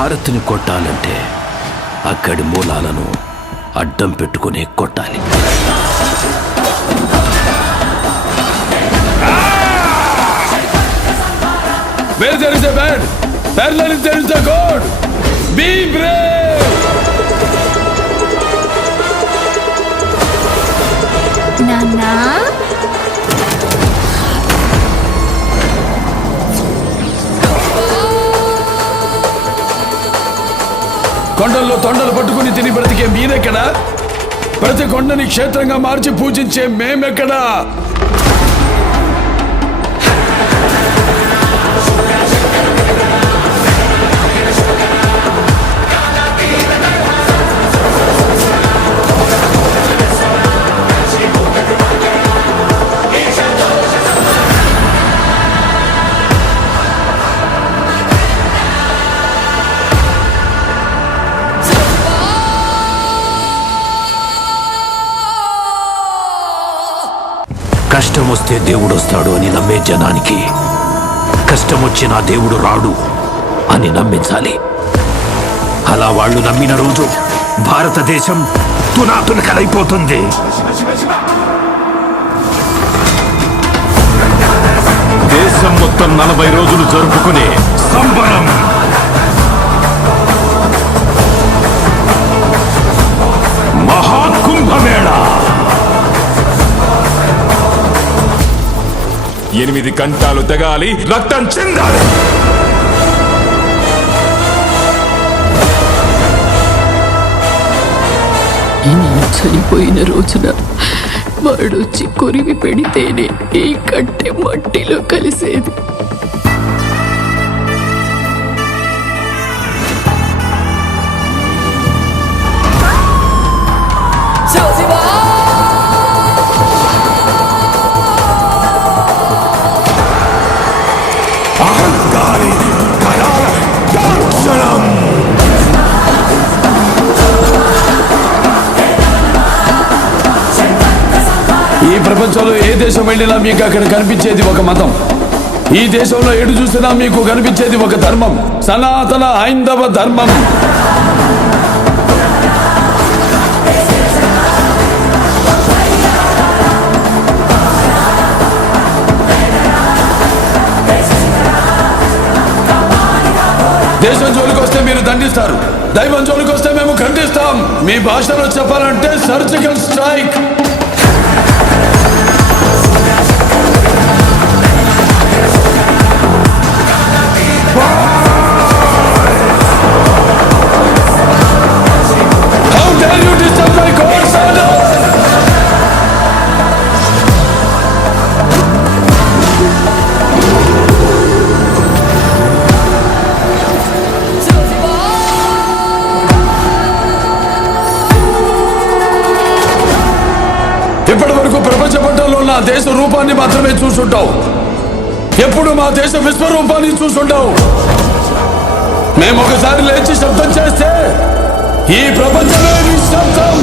భారత్ని కొట్టాలంటే అక్కడి మూలాలను అడ్డం పెట్టుకునే కొట్టాలి. నానా కొండల్లో తొండలు పట్టుకుని తిని బ్రతికే మీరెక్కడా? ప్రతి కొండని క్షేత్రంగా మార్చి పూజించే మేమెక్కడా? కష్టం వస్తే దేవుడు వస్తాడు అని నమ్మే జనానికి. కష్టం వచ్చినా దేవుడు రాడు అని నమ్మించాలి. అలా వాళ్ళు నమ్మిన రోజు భారతదేశం తునాతునకలైపోతుంది దేశం మొత్తం నలభై రోజులు జరుపుకునే సంబరం. ఎనిమిది కంటాలు తెగాలి రక్తం చెందాలి. చనిపోయిన రోజున వాడొచ్చి కొరివి పెడితేనే ఈ కట్టె మట్టిలో కలిసేది. ప్రపంచంలో ఏ దేశం వెళ్ళినా మీకు అక్కడ కనిపించేది ఒక మతం. ఈ దేశంలో ఎటు చూసినా మీకు కనిపించేది ఒక ధర్మం. సనాతన హైందవ ధర్మం. దేశం జోలికి వస్తే మీరు దండిస్తారు. దైవం జోలికి వస్తే మేము ఖండిస్తాం. మీ భాషలో చెప్పాలంటే సర్జికల్ స్ట్రైక్ నా దేశ రూపాన్ని మాత్రమే చూసుంటావు. ఎప్పుడు మా దేశ విశ్వరూపాన్ని చూసుంటావు. మేము ఒకసారి లేచి శబ్దం చేస్తే ఈ ప్రపంచమే నిశ్శబ్దం.